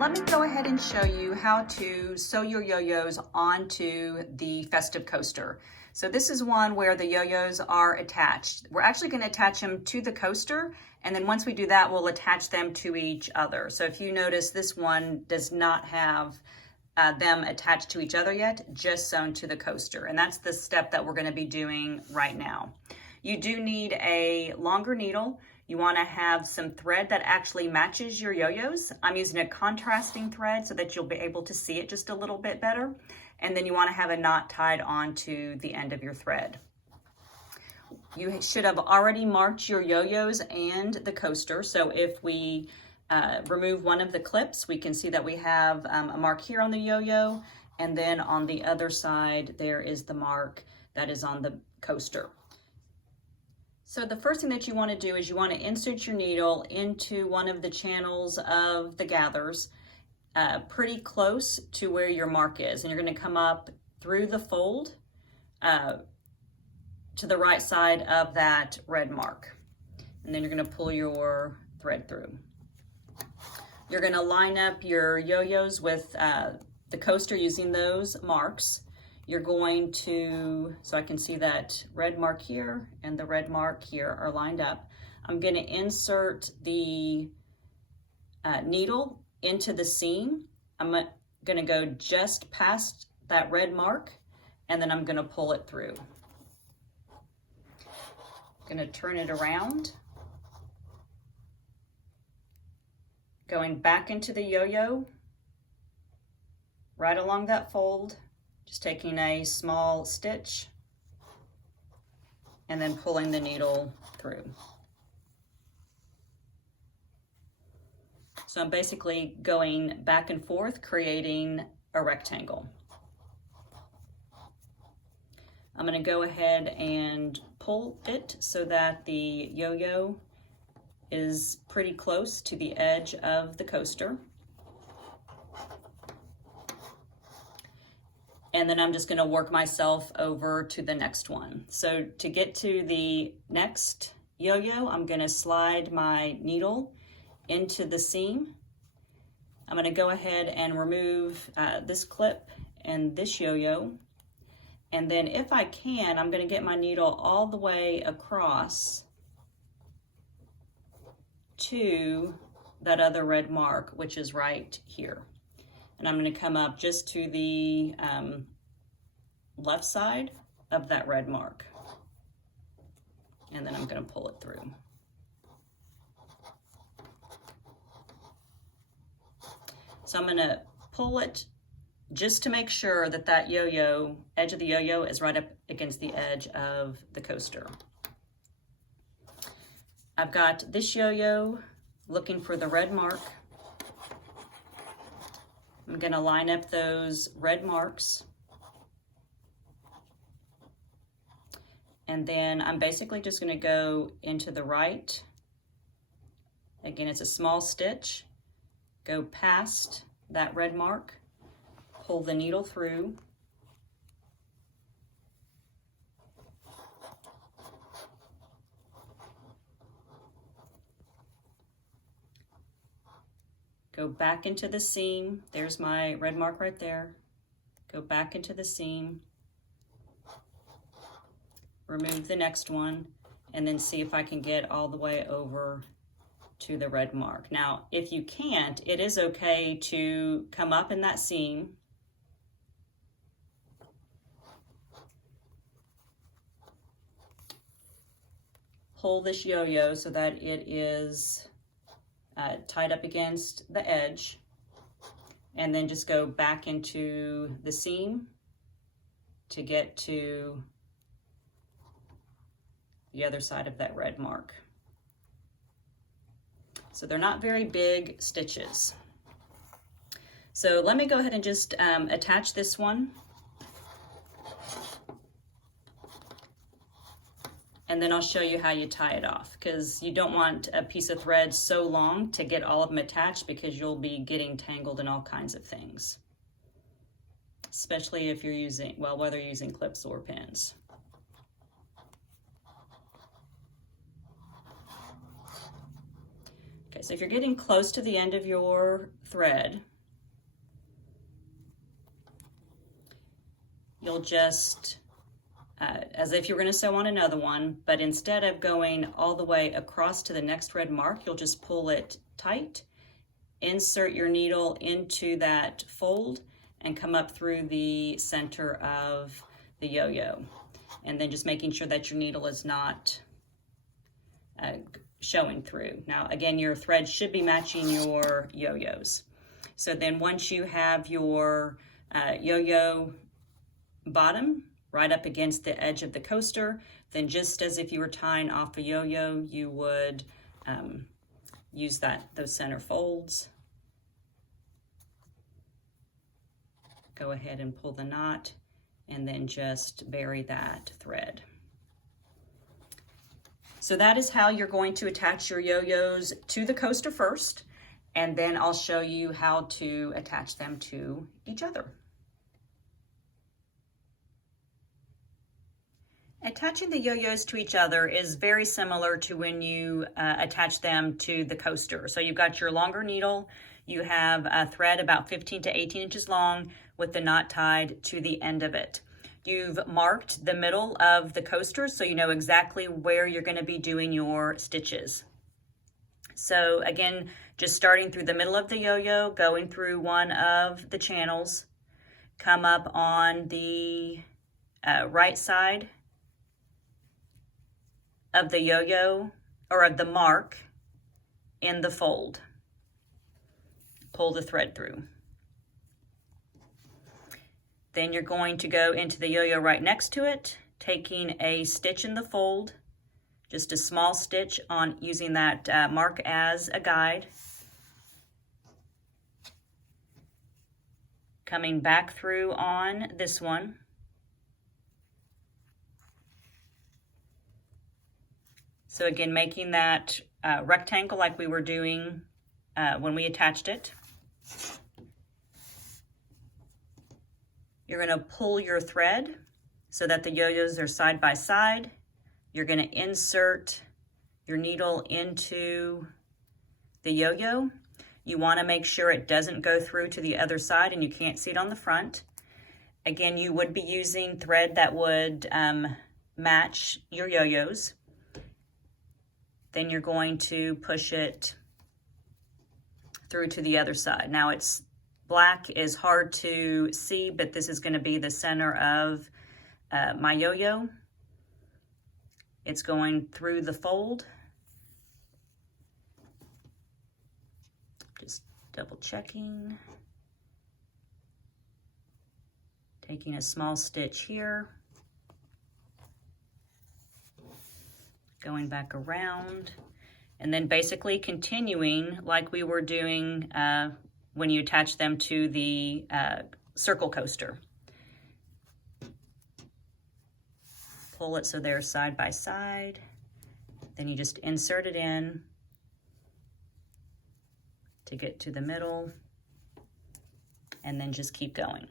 Let me go ahead and show you how to sew your yo-yos onto the festive coaster. So this is one where the yo-yos are attached. We're actually going to attach them to the coaster, and then once we do that, we'll attach them to each other. So if you notice, this one does not have them attached to each other yet, just sewn to the coaster. And that's the step that we're going to be doing right now. You do need a longer needle. You want to have some thread that actually matches your yo-yos. I'm using a contrasting thread so that you'll be able to see it just a little bit better. And then you want to have a knot tied onto the end of your thread. You should have already marked your yo-yos and the coaster. So if we remove one of the clips, we can see that we have a mark here on the yo-yo, and then on the other side there is the mark that is on the coaster. So the first thing that you want to do is you want to insert your needle into one of the channels of the gathers pretty close to where your mark is, and you're going to come up through the fold to the right side of that red mark, and then you're going to pull your thread through. You're going to line up your yo-yos with the coaster using those marks. You're going to, so I can see that red mark here and the red mark here are lined up. I'm going to insert the needle into the seam. I'm going to go just past that red mark, and then I'm going to pull it through. I'm going to turn it around, going back into the yo-yo, right along that fold, just taking a small stitch and then pulling the needle through. So I'm basically going back and forth, creating a rectangle. I'm going to go ahead and pull it so that the yo-yo is pretty close to the edge of the coaster. And then I'm just going to work myself over to the next one. So to get to the next yo-yo, I'm going to slide my needle into the seam. I'm going to go ahead and remove this clip and this yo-yo. And then if I can, I'm going to get my needle all the way across to that other red mark, which is right here. And I'm going to come up just to the left side of that red mark. And then I'm going to pull it through. So I'm going to pull it just to make sure that that yo-yo, edge of the yo-yo is right up against the edge of the coaster. I've got this yo-yo looking for the red mark. I'm going to line up those red marks. And then I'm basically just going to go into the right. Again, it's a small stitch. Go past that red mark. Pull the needle through. Go back into the seam. There's my red mark right there. Go back into the seam. Remove the next one, and then see if I can get all the way over to the red mark. Now, if you can't, it is okay to come up in that seam. Pull this yo-yo so that it is tied up against the edge, and then just go back into the seam to get to the other side of that red mark. So they're not very big stitches. So let me go ahead and just attach this one. And then I'll show you how you tie it off, because you don't want a piece of thread so long to get all of them attached, because you'll be getting tangled in all kinds of things. Especially if you're using, well, whether you're using clips or pins. Okay, so if you're getting close to the end of your thread, you'll just, as if you're going to sew on another one, but instead of going all the way across to the next red mark, you'll just pull it tight, insert your needle into that fold, and come up through the center of the yo-yo. And then just making sure that your needle is not showing through. Now, again, your thread should be matching your yo-yos. So then once you have your yo-yo bottom right up against the edge of the coaster, then just as if you were tying off a yo-yo, you would use those center folds. Go ahead and pull the knot, and then just bury that thread. So that is how you're going to attach your yo-yos to the coaster first, and then I'll show you how to attach them to each other. Attaching the yo-yos to each other is very similar to when you attach them to the coaster. So you've got your longer needle, you have a thread about 15 to 18 inches long with the knot tied to the end of it. You've marked the middle of the coaster so you know exactly where you're going to be doing your stitches. So again, just starting through the middle of the yo-yo, going through one of the channels, come up on the right side of the yo-yo, or of the mark in the fold. Pull the thread through. Then you're going to go into the yo-yo right next to it, taking a stitch in the fold, just a small stitch on using that mark as a guide. Coming back through on this one. So again, making that rectangle like we were doing when we attached it. You're going to pull your thread so that the yo-yos are side by side. You're going to insert your needle into the yo-yo. You want to make sure it doesn't go through to the other side and you can't see it on the front. Again, you would be using thread that would match your yo-yos. Then you're going to push it through to the other side. Now it's black is hard to see, but this is going to be the center of my yo-yo. It's going through the fold. Just double checking. Taking a small stitch here. Going back around, and then basically continuing like we were doing when you attach them to the circle coaster. Pull it so they're side by side. Then you just insert it in to get to the middle, and then just keep going.